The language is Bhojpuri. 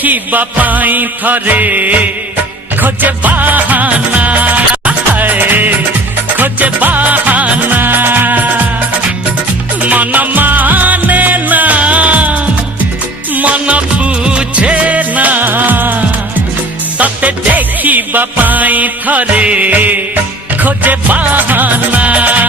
देखिबा पाई थरे खोजे बहाना खोजे बहाना मन माने ना मन बुझे ना तते देखिबा पाई थरे खोजे बहाना।